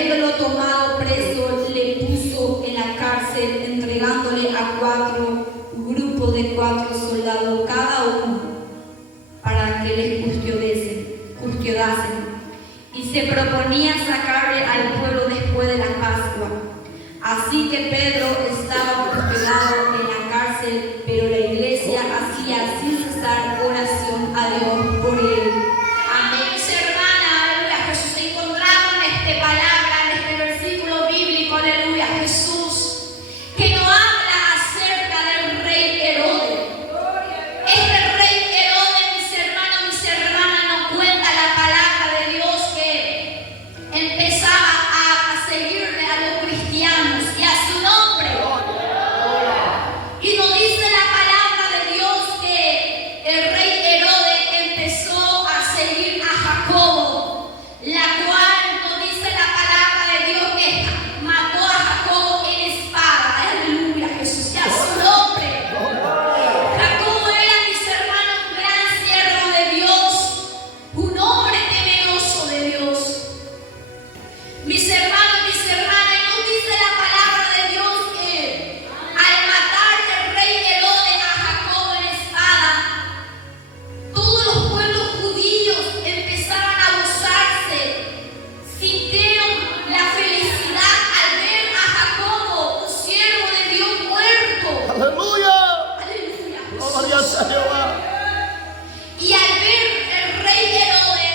habiéndolo tomado preso, le puso en la cárcel, entregándole a 4 grupos de 4 soldados cada uno, para que les custodiasen. Y se proponía sacarle al pueblo después de la Pascua. Así que Pedro estaba custodiado en la cárcel, pero la iglesia hacía sin cesar oración a Dios por él. Amén, mis hermanas, aleluya. Jesús se encontraba en esta palabra, en este versículo bíblico, aleluya. Jesús, que nos habla acerca del rey Herodes. Este rey Herodes, mis hermanos, mis hermanas, nos cuenta la palabra de Dios que empezaba a seguirle a los cristianos y a su nombre. Y nos dice la palabra de Dios que el rey Herodes empezó a seguir a Jacobo, la cual nos dice la palabra de Dios que mató a Jacobo en espada. Aleluya, Jesús, y a su nombre. Jacobo era, mis hermanos, un gran siervo de Dios, un hombre temeroso de Dios. Mis hermanos, mis hermanas, y nos dice la palabra de Dios que al matar el rey Herodes a Jacobo en espada, todos los pueblos judíos empezaron a gozarse, sintieron la felicidad al ver a Jacobo, un siervo de Dios, muerto. Aleluya. Aleluya, Gloria Jesús. a Jehová. Y al ver el rey Herodes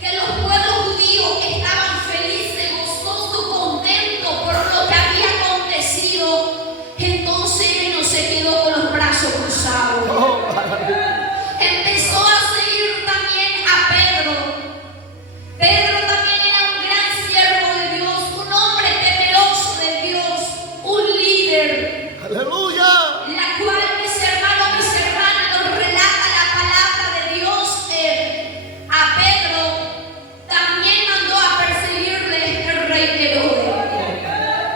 que los pueblos judíos estaban felices, gozosos, contentos por lo que había acontecido, entonces él no se quedó con los brazos cruzados. Oh, aleluya. Empezó a seguir también a Pedro. Pedro también era un gran siervo de Dios, un hombre temeroso de Dios, un líder. Aleluya. La cual, mis hermanos, mis hermanas, nos relata la palabra de Dios. A Pedro también mandó a perseguirle el rey Herodes.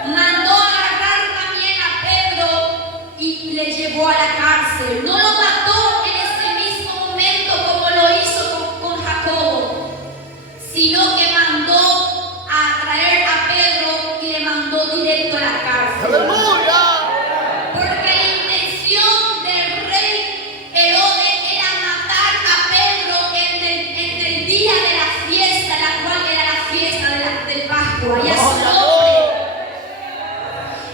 Mandó a agarrar también a Pedro y le llevó a la cárcel. No lo mató en ese mismo momento como lo hizo con Jacobo, sino que mandó a traer a Pedro y le mandó directo a la cárcel. Aleluya. Porque la intención del rey Herodes era matar a Pedro en el día de la fiesta, la cual era la fiesta de Pascua, y a su nombre.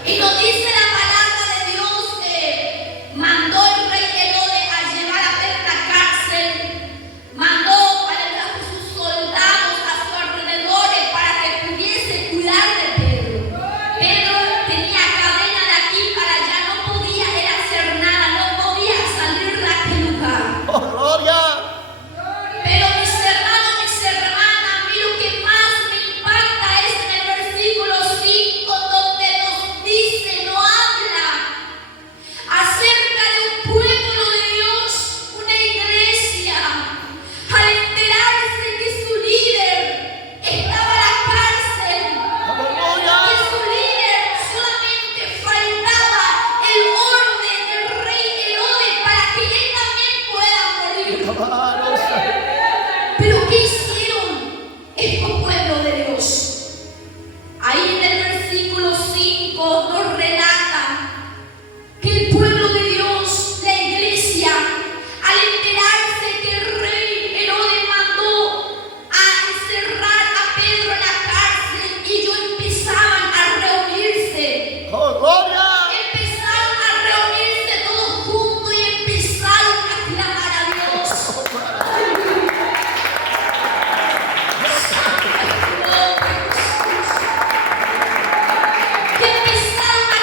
Y nos dice la palabra de Dios que mandó el rey Herodes a llevar a Pedro a la cárcel, mandó a sus soldados a su alrededor para que pudiese cuidar de Pedro. Pedro tenía cadena de aquí para allá, no podía él hacer nada, no podía salir de aquel lugar. Oh, gloria. Pero mis hermanos, mis hermanas, a mí lo que más me impacta es en el versículo 5, donde nos dice, nos habla acerca de un pueblo de Dios, una iglesia, al enterarse que su líder estaba en la cárcel, Aleluya. que su líder solamente faltaba el orden del rey Herodes para que él también pueda morir. Alabado sea. Pero ¿qué hicieron estos pueblos de Dios? Ahí en el versículo 5 nos relata que el pueblo de Dios, la iglesia, al enterarse que el rey Herodes mandó a encerrar a Pedro en la cárcel, ellos empezaban a reunirse. Oh, gloria. Empezaron a reunirse todos juntos y empezaron a clamar a Dios. Que empezaron a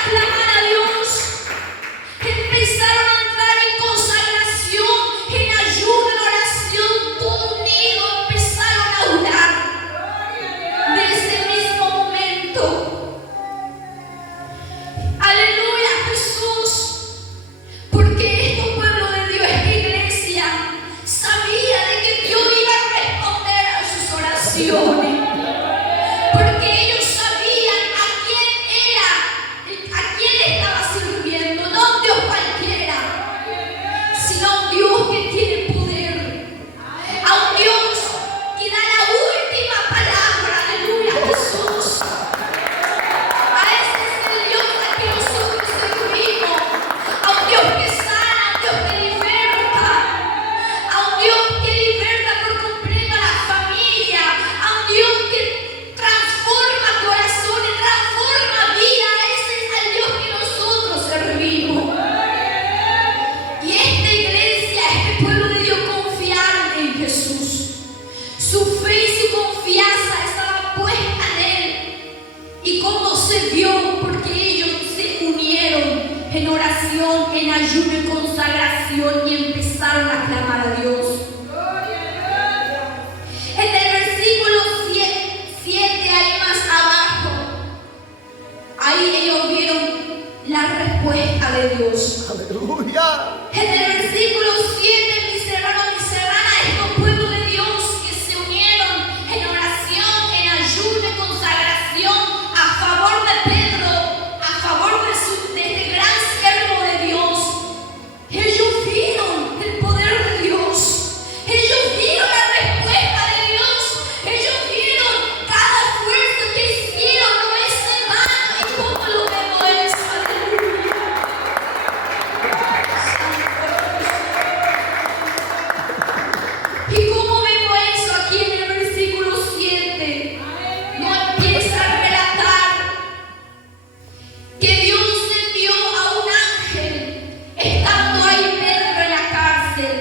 en oración, en ayuno y consagración y empezaron a clamar a Dios. En el versículo 7, ahí más abajo, ahí ellos vieron la respuesta de Dios. Aleluya. En el versículo 7, mis hermanos, mis hermanas, estos pueblos de Dios que se unieron en oración, en ayuno y consagración a favor de Pedro, a favor de este gran siervo de Dios, ellos vieron el poder de Dios, ellos vieron la respuesta de Dios, ellos vieron cada esfuerzo que hicieron, no es en vano. ¿Y cómo lo vemos eso? Aleluya. ¿Y cómo vemos eso aquí en el versículo 7? No empieza a relatar que Dios envió a un ángel estando ahí Pedro en la cárcel.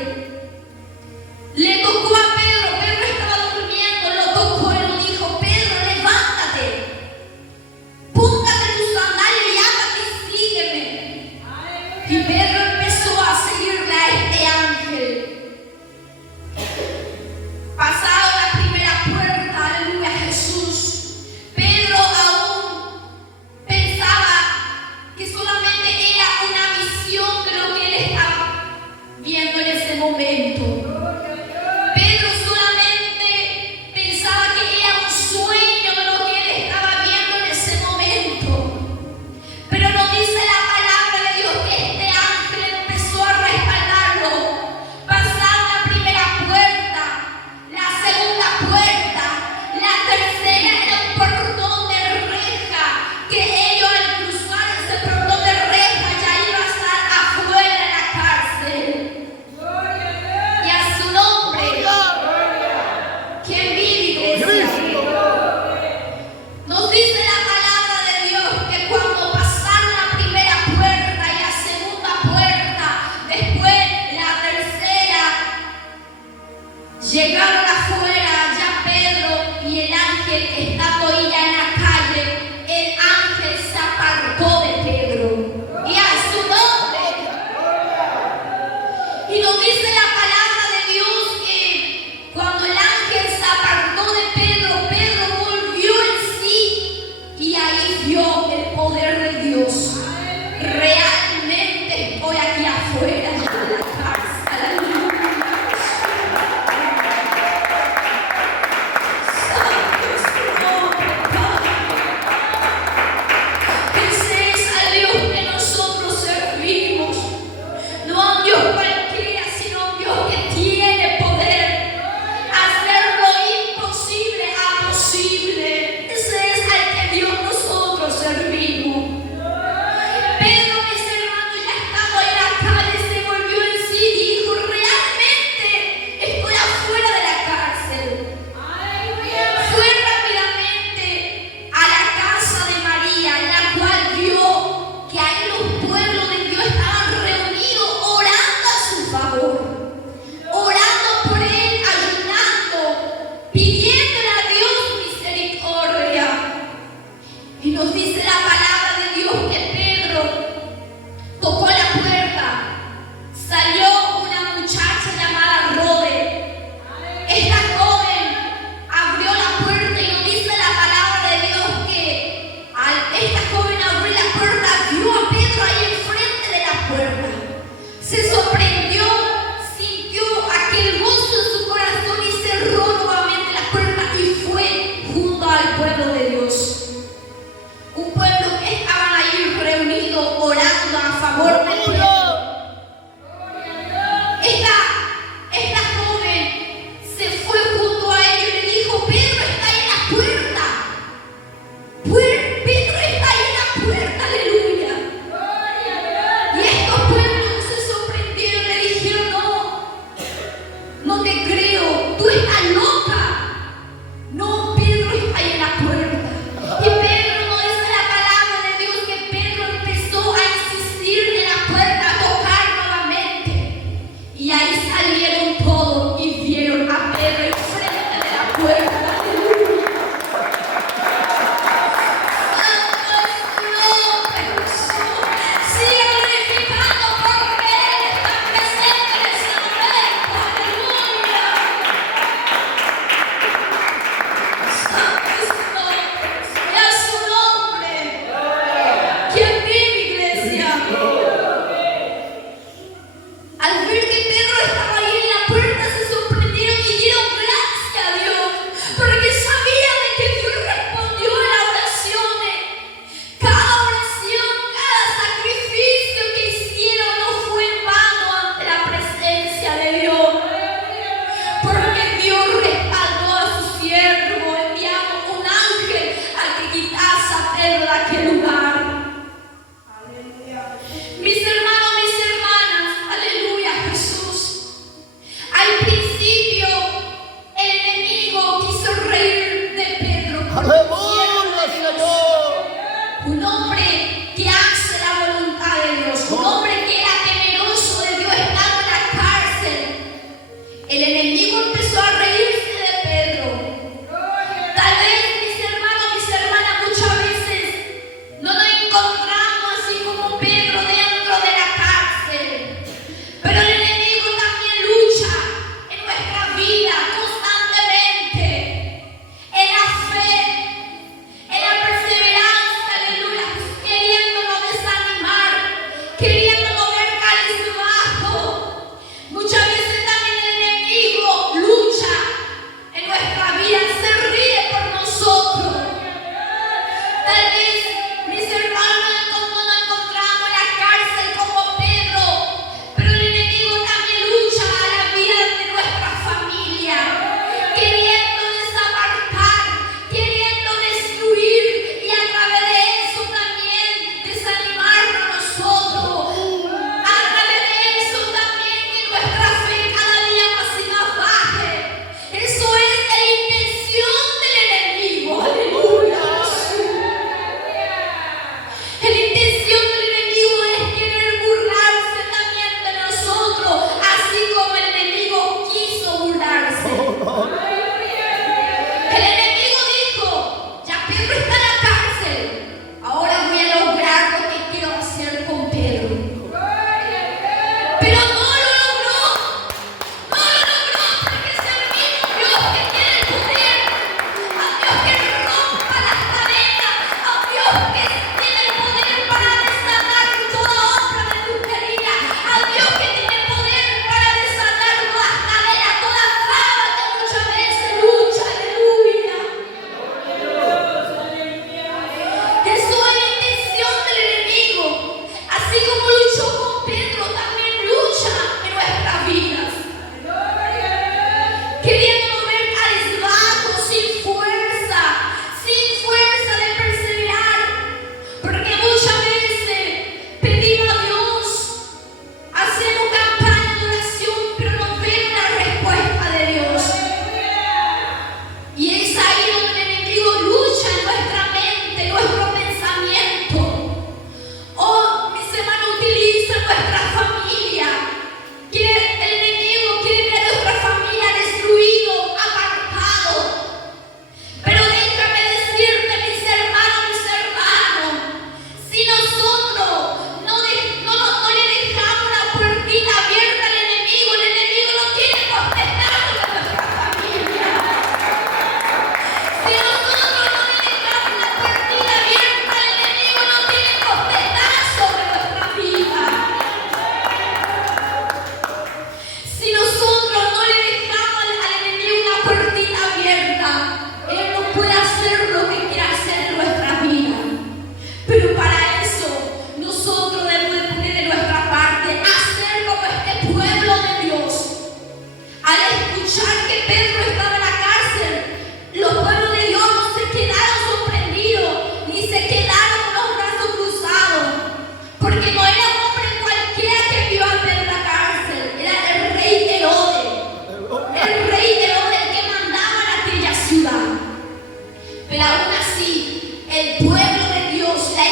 Le tocó a Pedro, Pedro estaba durmiendo, lo tocó y le dijo: Pedro, levántate, póngate tus sandalias y ándate y sígueme. Y Pedro empezó a seguirle a este ángel. Pasado la primera puerta, aleluya Jesús, Pedro aún pensaba que solamente era una visión de lo que él estaba viendo en ese momento. Pedro solamente pensaba que era un sueño de lo que él estaba viendo en ese momento. Pero nos dice la palabra de Dios que este ángel empezó a respaldarlo. Pasaron la primera puerta, la segunda puerta, la tercera era un portón de reja, que ellos al cruzar ese portón de reja ya iba a estar afuera de la cárcel. Y a su nombre, ¿quién vive, iglesia? Nos dice la palabra de Dios que cuando pasaron la primera puerta y la segunda puerta, después la tercera, llegaron afuera ya Pedro y el ángel estando ahí ya en la calle. El ángel se apartó de Pedro y a su nombre. Y nos dice la palabra de Dios que cuando el ángel se apartó de Pedro, Pedro volvió en sí y ahí vio el poder de Dios. Realmente estoy aquí afuera ya de la cárcel. Aleluya. Santo es tu nombre, Padre. Ese es al Dios que nosotros servimos. No a un Dios cualquiera, sino a un Dios que tiene poder. Hacer lo imposible a posible. Ese es al que Dios nosotros servimos. Pedro, mis hermanos, ya estando ahí en la calle, se volvió en sí y dijo: realmente estoy afuera de la cárcel. Fue rápidamente a la casa de María, la cual vio que ahí los pueblos de Dios estaban reunidos orando a su favor, orando por él, ayunando, pidiéndole a Dios misericordia. Y nos dice la palabra de Dios que Pedro tocó la puerta, salió una muchacha llamada Rode. Esta joven abrió la puerta y nos dice la palabra de Dios que al esta joven abrir la puerta, vio a Pedro ahí enfrente de la puerta. Se sorprendió, sintió aquel gozo en su corazón y cerró nuevamente la puerta y fue junto al pueblo de Dios. Un pueblo que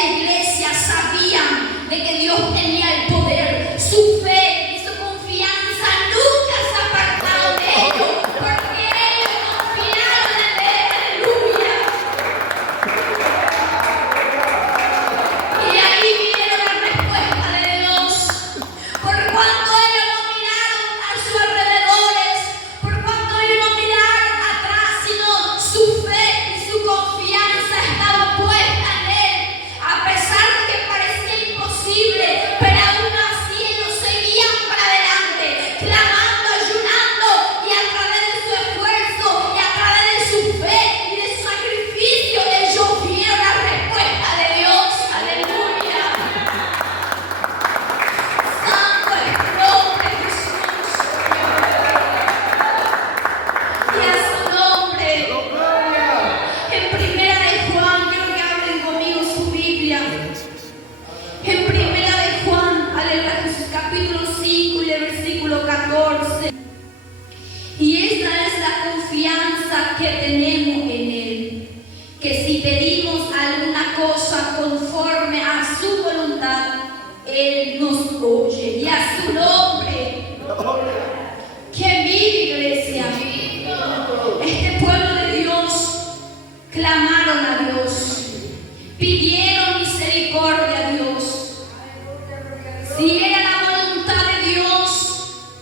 iglesia sabían de que Dios tenía el poder. Su fe y su confianza nunca se apartaron de ellos, porque ellos confiaron en Él. Aleluya. Y ahí vieron la respuesta de Dios. Por cuanto ellos no miraron a sus alrededores, por cuanto ellos no miraron atrás, sino su fe y su confianza estaba puesta en Él. A pesar de que parecía imposible, pero aún así ellos seguían para adelante, clamando, ayunando, y a través de su esfuerzo y a través de su fe y de su sacrificio, ellos vieron la respuesta de Dios. Aleluya. Santo es tu nombre, Jesús. Y a su nombre. En Primera de Juan, quiero que abren conmigo su Biblia. En Primera de Juan, aleluya, Jesús, capítulo 5 y el versículo 14. Y esta es la confianza que tenemos en Él, que si pedimos alguna cosa conforme a su voluntad, Él nos oye. Y a su nombre. ¿Quién vive, iglesia? Este pueblo de Dios clamaron a Dios, pidieron misericordia a Dios. Si era la voluntad de Dios,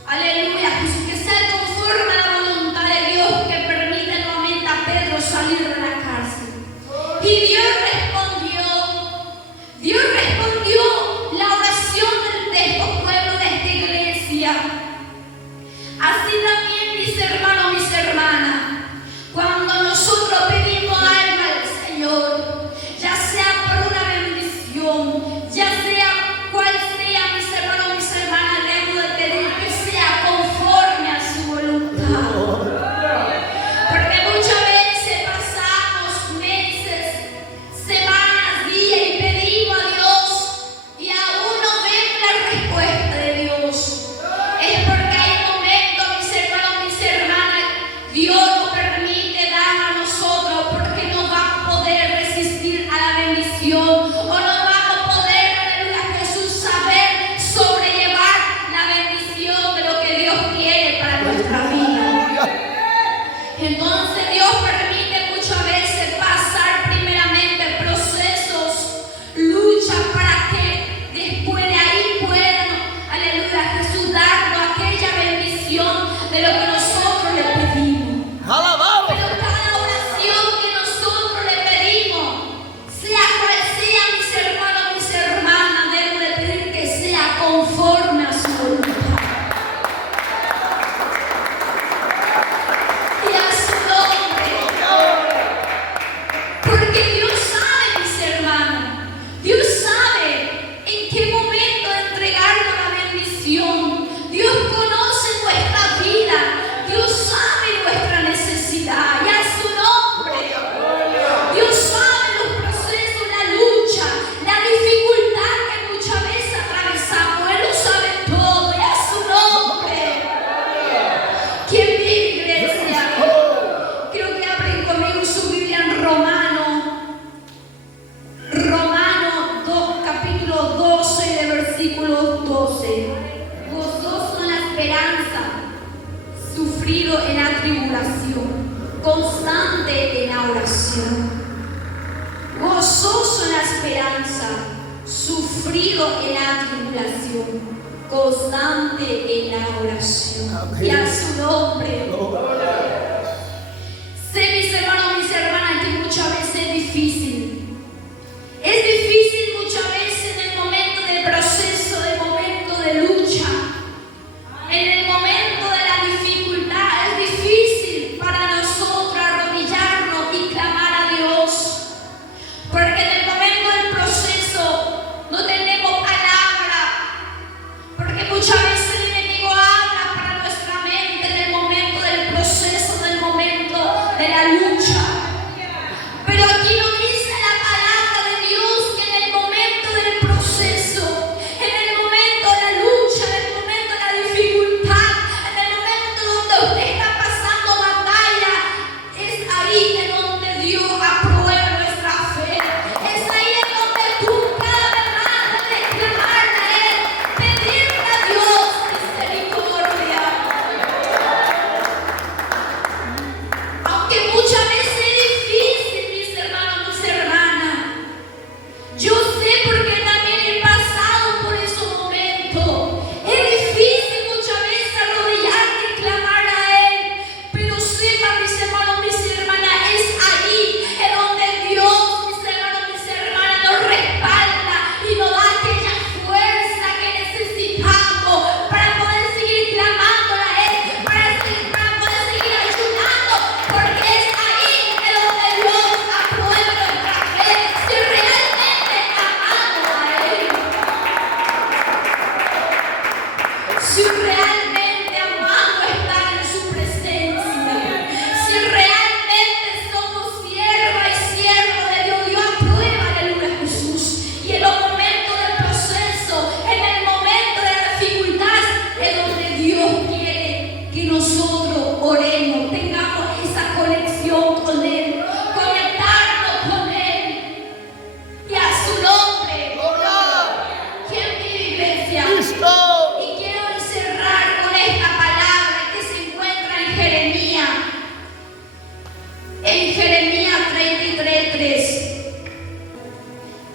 aleluya, Jesús, que sea conforme a la voluntad de Dios que permite nuevamente a Pedro salir de la cárcel. Y Dios respondió la oración de estos pueblos, de esta iglesia. Así también, mis hermanos, mis hermanas, cuando nosotros pedimos algo al Señor, ya sea por una bendición, ya sea cual sea, mis hermanos, mis hermanas, debemos de pedir que sea conforme a su voluntad. Porque muchas veces pasamos meses, semanas, días y pedimos a Dios y aún no vemos la respuesta de Dios. Es porque hay momentos, mis hermanos, mis hermanas, Dios nos permite dar a nosotros porque no va a poder resistir a la bendición, o no vamos a poder, aleluya, Jesús, saber sobrellevar la bendición de lo que Dios quiere para nuestra vida. Entonces Dios permite muchas veces pasar primeramente procesos, luchas, para que después de ahí puedan, aleluya, Jesús, darnos aquella bendición de lo que nosotros le pedimos. Alabado. Pero cada oración que nosotros le pedimos, sea cual sea, mis hermanos, mis hermanas, debemos de pedir que sea conforme a su voluntad. Y a su nombre. Porque Dios sabe, mis hermanos, Dios sabe en qué momento entregarnos la bendición. Dios conoce nuestra vida, Dios sabe nuestra necesidad. Y a su nombre. Dios sabe los procesos, la lucha, la dificultad que muchas veces atravesamos. Él lo sabe todo. Y a su nombre. ¿Quién vive, iglesia? Quiero que abren conmigo su Biblia en Romano 2, capítulo 12, de versículo 12. Gozoso en la esperanza, sufrido en la tribulación, constante en la oración. Gozoso en la esperanza, sufrido en la tribulación, constante en la oración. Y a su nombre. Sé, mis hermanos, mis hermanas, que muchas veces es difícil. Es difícil muchas veces en el momento del proceso, del momento de lucha, en el momento de la dificultad. Es difícil para nosotros arrodillarnos y clamar a Dios, porque en el momento del proceso no tenemos palabra, porque muchas veces el enemigo habla para nuestra mente en el momento del proceso.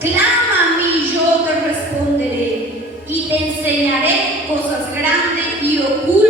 Clama a mí, yo te responderé y te enseñaré cosas grandes y ocultas